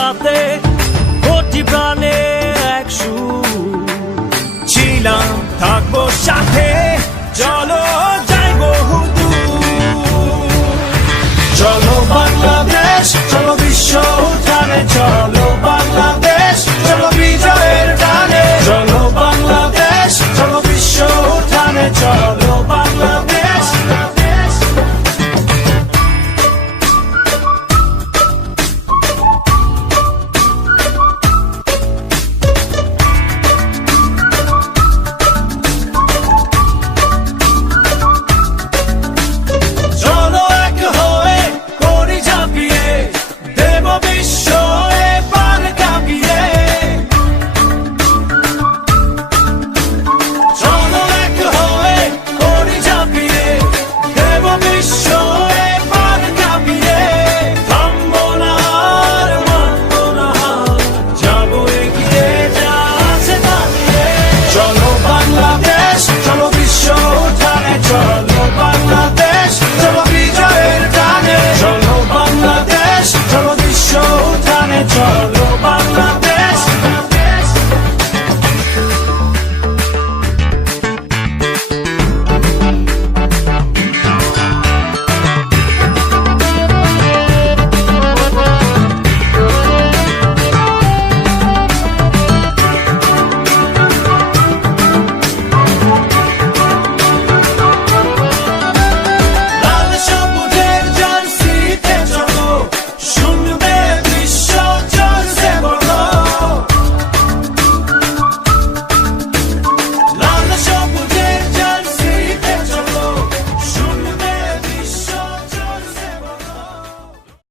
সাথে কোটি প্রাণে এক সুর। ছিলাম থাকব সাথে চলো show.